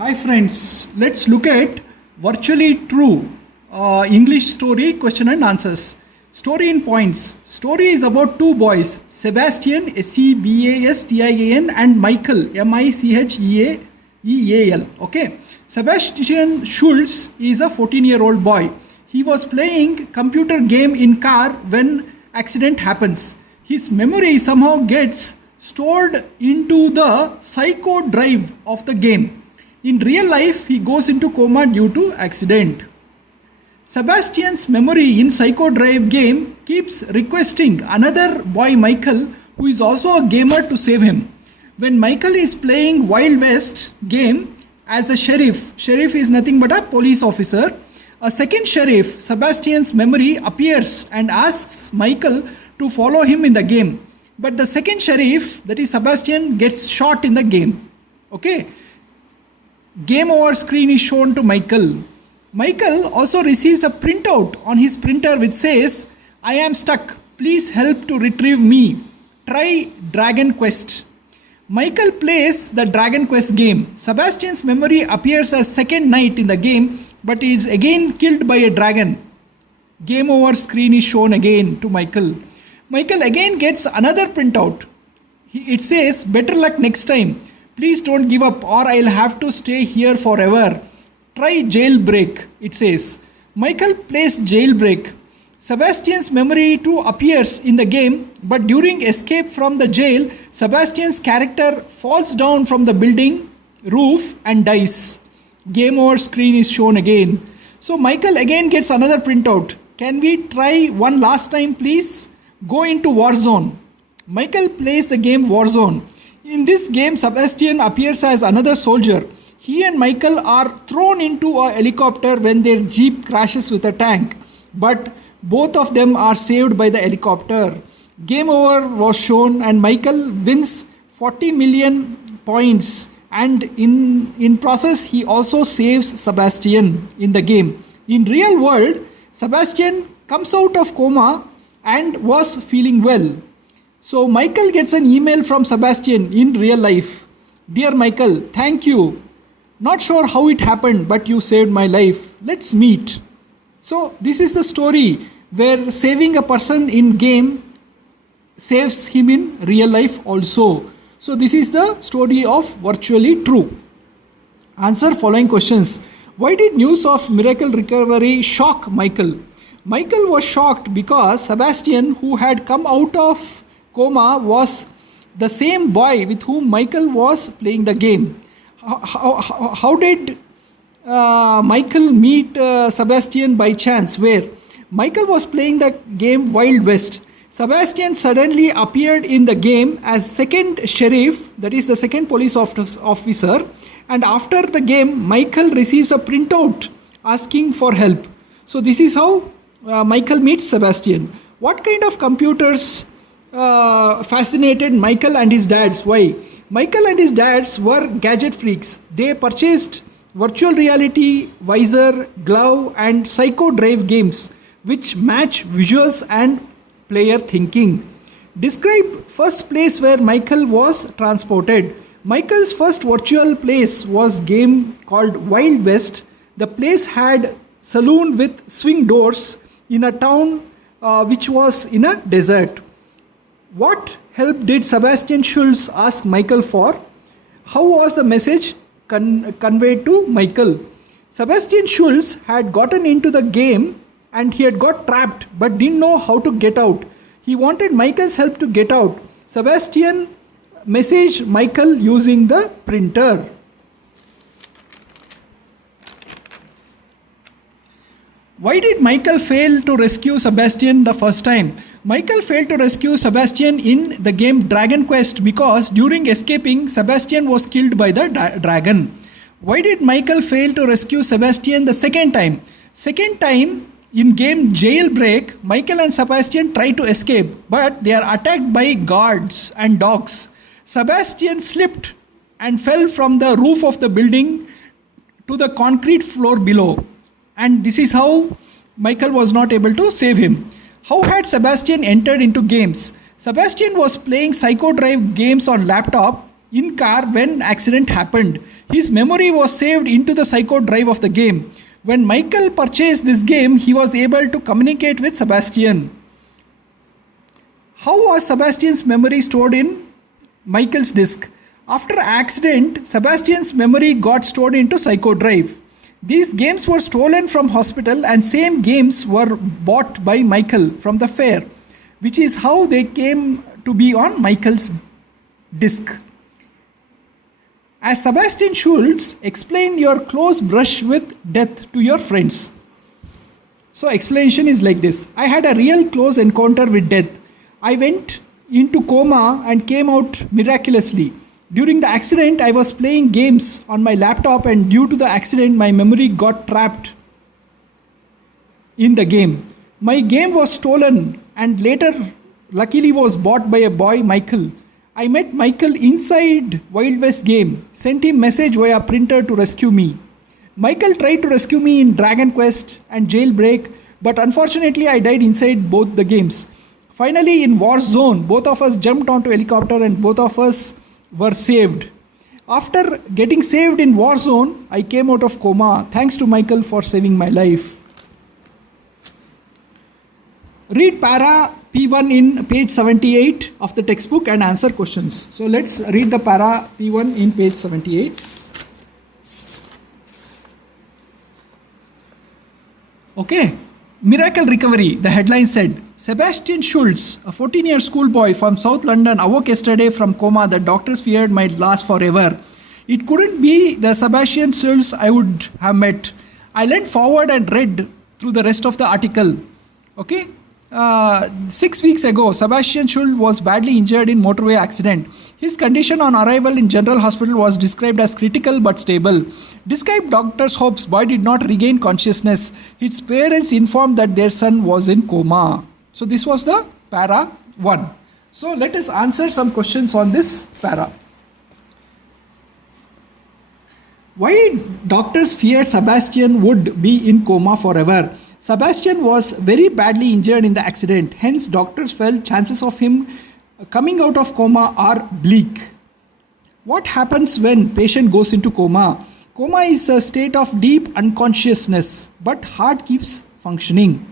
Hi friends, let's look at virtually true English story question and answers. Story in points. Story is about two boys, Sebastian Sebastian and Michael Micheal. Okay, Sebastian Schulz is a 14-year-old boy. He was playing computer game in car when accident happens. His memory somehow gets stored into the psycho drive of the game. In real life, he goes into coma due to accident. Sebastian's memory in Psycho Drive game keeps requesting another boy Michael, who is also a gamer, to save him. When Michael is playing Wild West game as a sheriff is nothing but a police officer. A second sheriff, Sebastian's memory, appears and asks Michael to follow him in the game. But the second sheriff, that is Sebastian, gets shot in the game. Okay. Game over screen is shown to Michael. Michael also receives a printout on his printer which says, "I am stuck. Please help to retrieve me. Try Dragon Quest." Michael plays the Dragon Quest game. Sebastian's memory appears as second knight in the game, but is again killed by a dragon. Game over screen is shown again to Michael. Michael again gets another printout. It says, "Better luck next time. Please don't give up or I'll have to stay here forever. Try Jailbreak," it says. Michael plays Jailbreak. Sebastian's memory too appears in the game, but during escape from the jail, Sebastian's character falls down from the building roof and dies. Game over screen is shown again. So Michael again gets another printout. "Can we try one last time, please? Go into Warzone." Michael plays the game Warzone. In this game, Sebastian appears as another soldier. He and Michael are thrown into a helicopter when their jeep crashes with a tank. But both of them are saved by the helicopter. Game over was shown and Michael wins 40 million points. And in process, he also saves Sebastian in the game. In real world, Sebastian comes out of coma and was feeling well. So Michael gets an email from Sebastian in real life. "Dear Michael, thank you. Not sure how it happened, but you saved my life. Let's meet." So this is the story where saving a person in game saves him in real life also. So this is the story of virtually true. Answer following questions. Why did news of miracle recovery shock Michael? Michael was shocked because Sebastian, who had come out of coma, was the same boy with whom Michael was playing the game. How did Michael meet Sebastian by chance? Where Michael was playing the game Wild West. Sebastian suddenly appeared in the game as second sheriff, that is the second police officer, and after the game Michael receives a printout asking for help. So this is how Michael meets Sebastian. What kind of computers fascinated Michael and his dads? Why? Michael and his dads were gadget freaks. They purchased virtual reality, visor, glove and Psycho Drive games which match visuals and player thinking. Describe first place where Michael was transported. Michael's first virtual place was game called Wild West. The place had saloon with swing doors in a town which was in a desert. What help did Sebastian Schulz ask Michael for? How was the message conveyed to Michael? Sebastian Schulz had gotten into the game and he had got trapped but didn't know how to get out. He wanted Michael's help to get out. Sebastian messaged Michael using the printer. Why did Michael fail to rescue Sebastian the first time? Michael failed to rescue Sebastian in the game Dragon Quest because during escaping, Sebastian was killed by the dragon. Why did Michael fail to rescue Sebastian the second time? Second time in game Jailbreak, Michael and Sebastian try to escape, but they are attacked by guards and dogs. Sebastian slipped and fell from the roof of the building to the concrete floor below. And this is how Michael was not able to save him. How had Sebastian entered into games? Sebastian was playing Psycho Drive games on laptop in car when accident happened. His memory was saved into the psycho drive of the game. When Michael purchased this game, he was able to communicate with Sebastian. How was Sebastian's memory stored in Michael's disk? After accident, Sebastian's memory got stored into psycho drive. These games were stolen from hospital and same games were bought by Michael from the fair, which is how they came to be on Michael's disk. As Sebastian Schultz, explain your close brush with death to your friends. So explanation is like this. I had a real close encounter with death. I went into coma and came out miraculously. During the accident, I was playing games on my laptop and due to the accident, my memory got trapped in the game. My game was stolen and later luckily was bought by a boy, Michael. I met Michael inside Wild West game, sent him message via printer to rescue me. Michael tried to rescue me in Dragon Quest and Jailbreak, but unfortunately I died inside both the games. Finally in War Zone, both of us jumped onto helicopter and both of us were saved. After getting saved in War Zone, I came out of coma. Thanks to Michael for saving my life. Read para P1 in page 78 of the textbook and answer questions. So let's read the para P1 in page 78. Okay. Miracle recovery. The headline said, Sebastian Schultz, a 14-year schoolboy from South London, awoke yesterday from coma that doctors feared might last forever. It couldn't be the Sebastian Schultz I would have met. I leaned forward and read through the rest of the article. Okay. 6 weeks ago, Sebastian Schultz was badly injured in motorway accident. His condition on arrival in General Hospital was described as critical but stable. Despite doctors' hopes, boy did not regain consciousness. His parents informed that their son was in coma. So this was the para 1. So let us answer some questions on this para. Why doctors feared Sebastian would be in coma forever? Sebastian was very badly injured in the accident. Hence, doctors felt chances of him coming out of coma are bleak. What happens when patient goes into coma? Coma is a state of deep unconsciousness, but heart keeps functioning.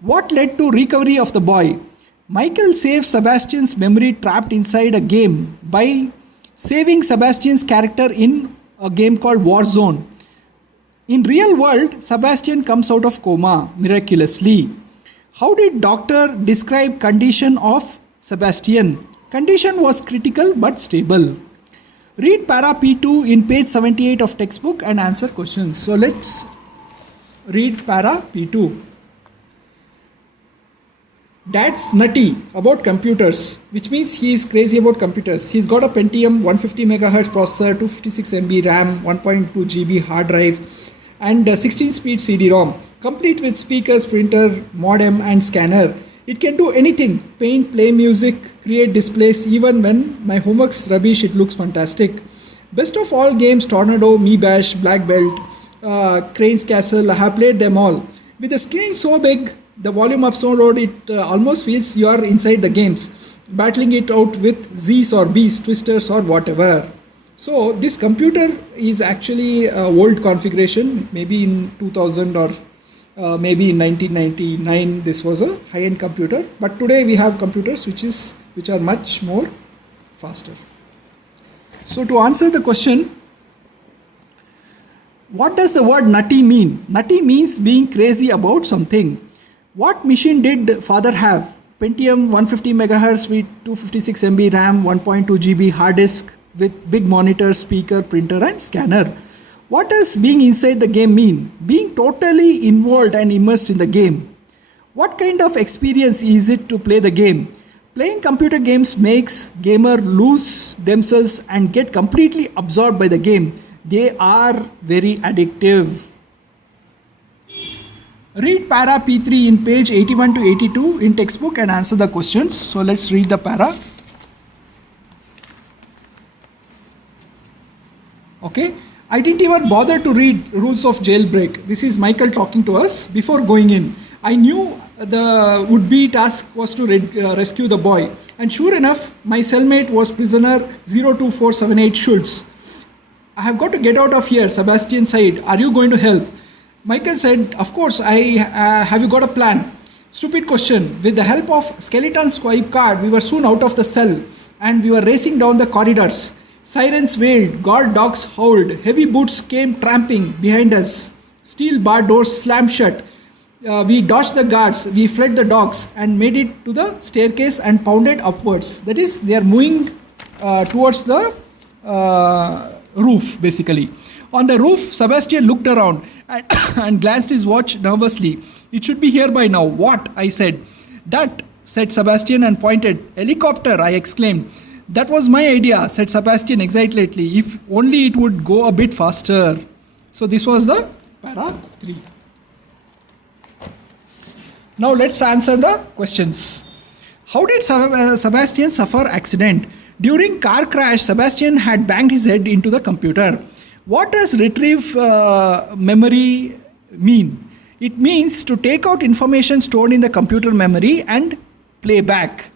What led to recovery of the boy? Michael saves Sebastian's memory trapped inside a game by saving Sebastian's character in a game called War Zone. In real world, Sebastian comes out of coma miraculously. How did doctor describe condition of Sebastian? Condition was critical but stable. Read para P2 in page 78 of textbook and answer questions. So let's read para P2. Dad's nutty about computers, which means he is crazy about computers. He's got a Pentium 150 MHz processor, 256 MB RAM, 1.2 GB hard drive, and 16-speed CD-ROM, complete with speakers, printer, modem, and scanner. It can do anything: paint, play music, create displays. Even when my homework's rubbish, it looks fantastic. Best of all games: Tornado, Me Bash, Black Belt, Crane's Castle. I have played them all. With the screen so big, the volume up so loud, it almost feels you are inside the games, battling it out with Z's or B's, twisters or whatever. So this computer is actually old configuration, maybe in 2000 or maybe in 1999 this was a high-end computer, but today we have computers which are much more faster. So to answer the question, what does the word nutty mean? Nutty means being crazy about something. What machine did father have? Pentium 150 MHz with 256 MB RAM, 1.2 GB hard disk with big monitor, speaker, printer and scanner. What does being inside the game mean? Being totally involved and immersed in the game. What kind of experience is it to play the game? Playing computer games makes gamer lose themselves and get completely absorbed by the game. They are very addictive. Read para P3 in page 81 to 82 in textbook and answer the questions. So let's read the para. Okay, I didn't even bother to read rules of jailbreak. This is Michael talking to us before going in. I knew the would-be task was to rescue the boy. And sure enough, my cellmate was prisoner 02478 Schultz. I have got to get out of here, Sebastian said. Are you going to help? Michael said, of course, have you got a plan? Stupid question. With the help of skeleton swipe card, we were soon out of the cell and we were racing down the corridors. Sirens wailed, guard dogs howled, heavy boots came tramping behind us. Steel bar doors slammed shut. We dodged the guards, we fled the dogs and made it to the staircase and pounded upwards. That is, they are moving towards the roof basically. On the roof, Sebastian looked around and glanced his watch nervously. It should be here by now. What? I said. That, said Sebastian and pointed. Helicopter, I exclaimed. That was my idea, said Sebastian excitedly. If only it would go a bit faster. So this was the para 3. Now let's answer the questions. How did Sebastian suffer accident? During car crash, Sebastian had banged his head into the computer. What does retrieve memory mean? It means to take out information stored in the computer memory and play back.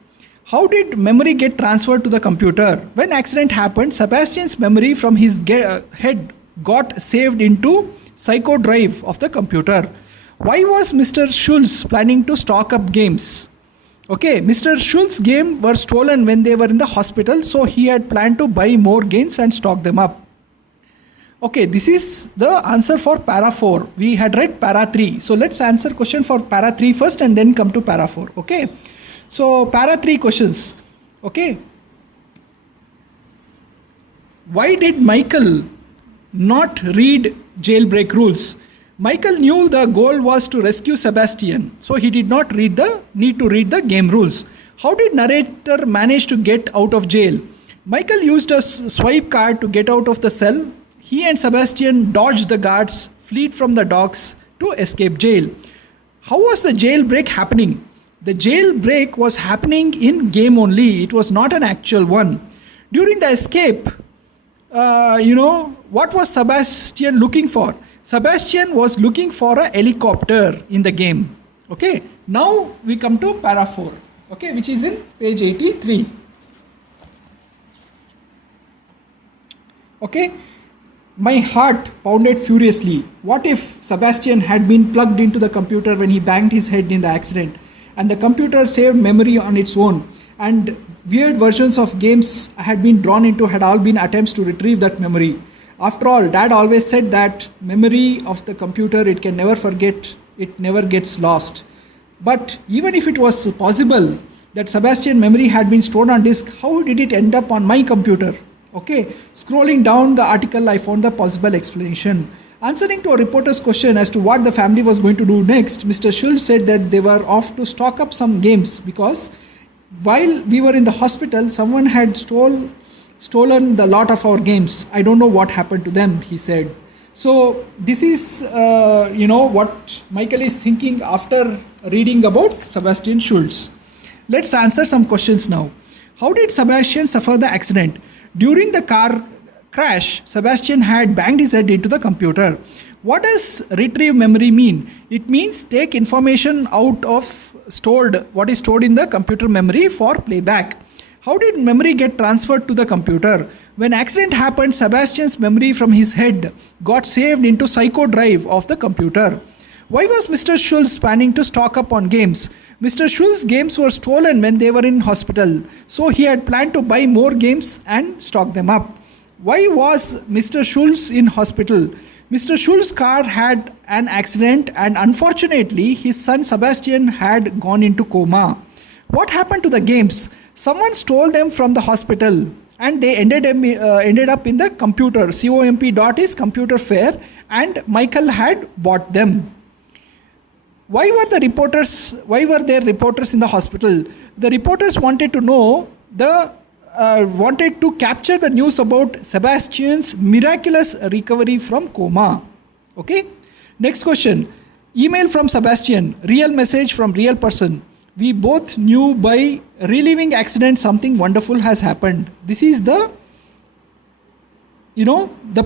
How did memory get transferred to the computer? When accident happened, Sebastian's memory from his head got saved into psycho drive of the computer. Why was Mr. Schultz planning to stock up games? Okay, Mr. Schultz's games were stolen when they were in the hospital, so he had planned to buy more games and stock them up. Okay, this is the answer for para 4. We had read para 3. So let's answer question for para 3 first and then come to para 4. Okay. So para 3 questions. Okay. Why did Michael not read jailbreak rules? Michael knew the goal was to rescue Sebastian, so he did not need to read the game rules. How did narrator manage to get out of jail? Michael used a swipe card to get out of the cell. He and Sebastian dodged the guards, fled from the dogs to escape jail. How was the jailbreak happening? The jailbreak was happening in game only. It was not an actual one. During the escape, what was Sebastian looking for? Sebastian was looking for a helicopter in the game. Okay. Now we come to para 4. Okay, which is in page 83. Okay. My heart pounded furiously. What if Sebastian had been plugged into the computer when he banged his head in the accident, and the computer saved memory on its own, and weird versions of games I had been drawn into had all been attempts to retrieve that memory. After all, Dad always said that memory of the computer, it can never forget, it never gets lost. But even if it was possible that Sebastian memory had been stored on disk, how did it end up on my computer? Okay, scrolling down the article, I found the possible explanation. Answering to a reporter's question as to what the family was going to do next, Mr. Schultz said that they were off to stock up some games because while we were in the hospital, someone had stolen the lot of our games. I don't know what happened to them, he said. So this is, what Michael is thinking after reading about Sebastian Schultz. Let's answer some questions now. How did Sebastian suffer the accident? During the car crash, Sebastian had banged his head into the computer. What does retrieve memory mean? It means take information out of what is stored in the computer memory for playback. How did memory get transferred to the computer? When accident happened, Sebastian's memory from his head got saved into psycho drive of the computer. Why was Mr. Schultz planning to stock up on games? Mr. Schultz's games were stolen when they were in hospital, so he had planned to buy more games and stock them up. Why was Mr. Schultz in hospital? Mr. Schultz's car had an accident and unfortunately his son Sebastian had gone into coma. What happened to the games? Someone stole them from the hospital and they ended up in the computer. COMP dot is computer fair and Michael had bought them. Why were there reporters in the hospital? The reporters wanted to know wanted to capture the news about Sebastian's miraculous recovery from coma. Okay. Next question. Email from Sebastian. Real message from real person. We both knew by reliving accident something wonderful has happened. This is the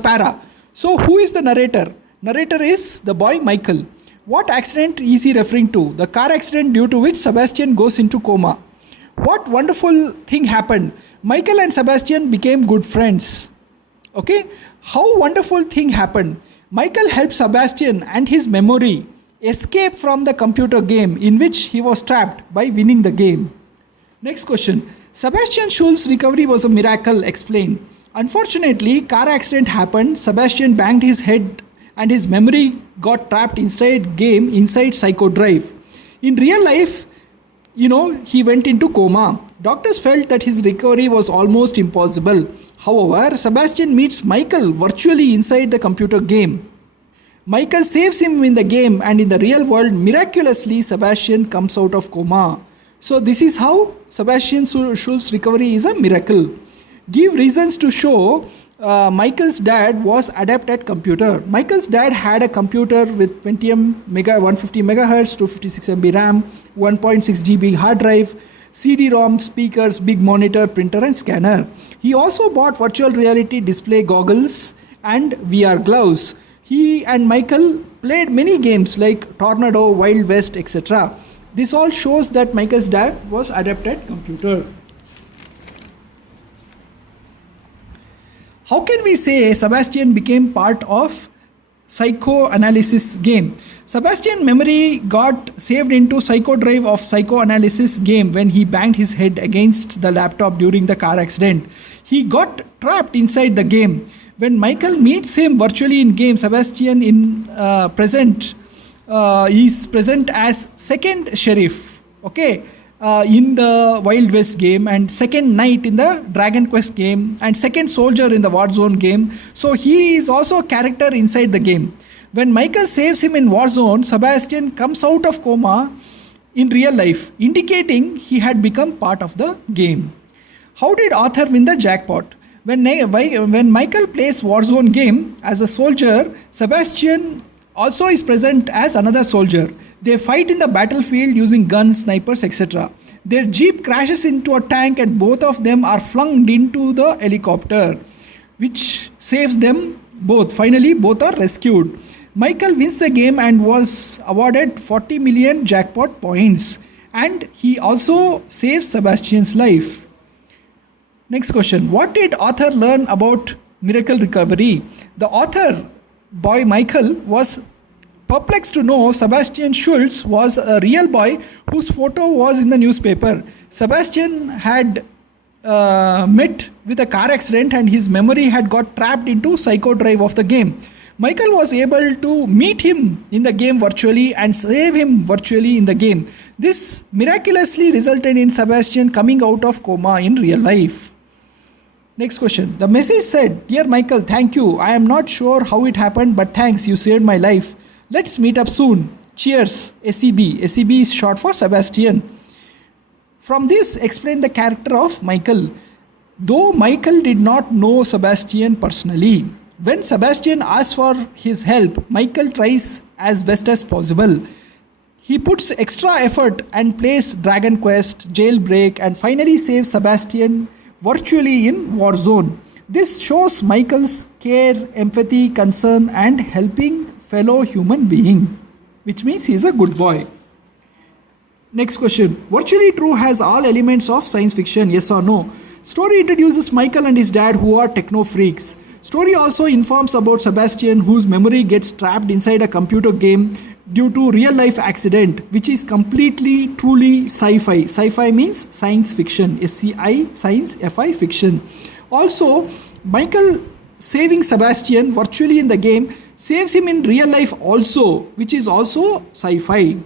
para. So who is the narrator? Narrator is the boy Michael. What accident is he referring to? The car accident due to which Sebastian goes into coma. What wonderful thing happened? Michael and Sebastian became good friends. Okay? How wonderful thing happened? Michael helped Sebastian and his memory escape from the computer game in which he was trapped by winning the game. Next question. Sebastian Schulz's recovery was a miracle. Explain. Unfortunately, car accident happened. Sebastian banged his head and his memory got trapped inside Psycho Drive. In real life, he went into coma. Doctors felt that his recovery was almost impossible. However, Sebastian meets Michael virtually inside the computer game. Michael saves him in the game, and in the real world, miraculously, Sebastian comes out of coma. So this is how Sebastian Schulz's recovery is a miracle. Give reasons to show Michael's dad was adept at computer. Michael's dad had a computer with Pentium 150 MHz, 256 MB RAM, 1.6 GB hard drive, CD-ROM, speakers, big monitor, printer and scanner. He also bought virtual reality display goggles and VR gloves. He and Michael played many games like Tornado, Wild West, etc. This all shows that Michael's dad was adept at computer. How can we say Sebastian became part of psychoanalysis game? Sebastian's memory got saved into Psycho Drive of psychoanalysis game when he banged his head against the laptop during the car accident. He got trapped inside the game. When Michael meets him virtually in game, Sebastian is present as second sheriff. Okay. In the Wild West game, and second knight in the Dragon Quest game, and second soldier in the Warzone game. So he is also a character inside the game. When Michael saves him in Warzone, Sebastian comes out of coma in real life, indicating he had become part of the game. How did Arthur win the jackpot? When Michael plays Warzone game as a soldier, Sebastian also is present as another soldier. They fight in the battlefield using guns, snipers, etc. Their jeep crashes into a tank and both of them are flung into the helicopter, which saves them both. Finally, both are rescued. Michael wins the game and was awarded 40 million jackpot points. And he also saves Sebastian's life. Next question. What did Arthur learn about miracle recovery? The author, boy Michael, was perplexed to know Sebastian Schulz was a real boy whose photo was in the newspaper. Sebastian had met with a car accident and his memory had got trapped into Psycho Drive of the game. Michael was able to meet him in the game virtually and save him virtually in the game. This miraculously resulted in Sebastian coming out of coma in real life. Next question. The message said, "Dear Michael, thank you. I am not sure how it happened, but thanks, you saved my life. Let's meet up soon. Cheers, SEB." SEB is short for Sebastian. From this, explain the character of Michael. Though Michael did not know Sebastian personally, when Sebastian asks for his help, Michael tries as best as possible. He puts extra effort and plays Dragon Quest, Jailbreak, and finally saves Sebastian virtually in Warzone. This shows Michael's care, empathy, concern, and helping fellow human being, which means he's a good boy. Next question. Virtually True has all elements of science fiction, yes or no? Story introduces Michael and his dad, who are techno freaks. Story also informs about Sebastian, whose memory gets trapped inside a computer game due to real life accident, which is completely truly sci-fi. Sci-fi means science fiction. SCI, science, FI, fiction. Also, Michael saving Sebastian virtually in the game saves him in real life also, which is also sci-fi.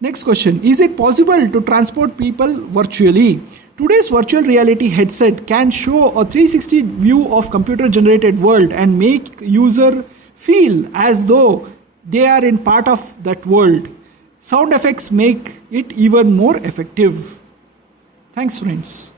Next question. Is it possible to transport people virtually? Today's virtual reality headset can show a 360 view of computer generated world and make user feel as though they are in part of that world. Sound effects make it even more effective. Thanks, friends.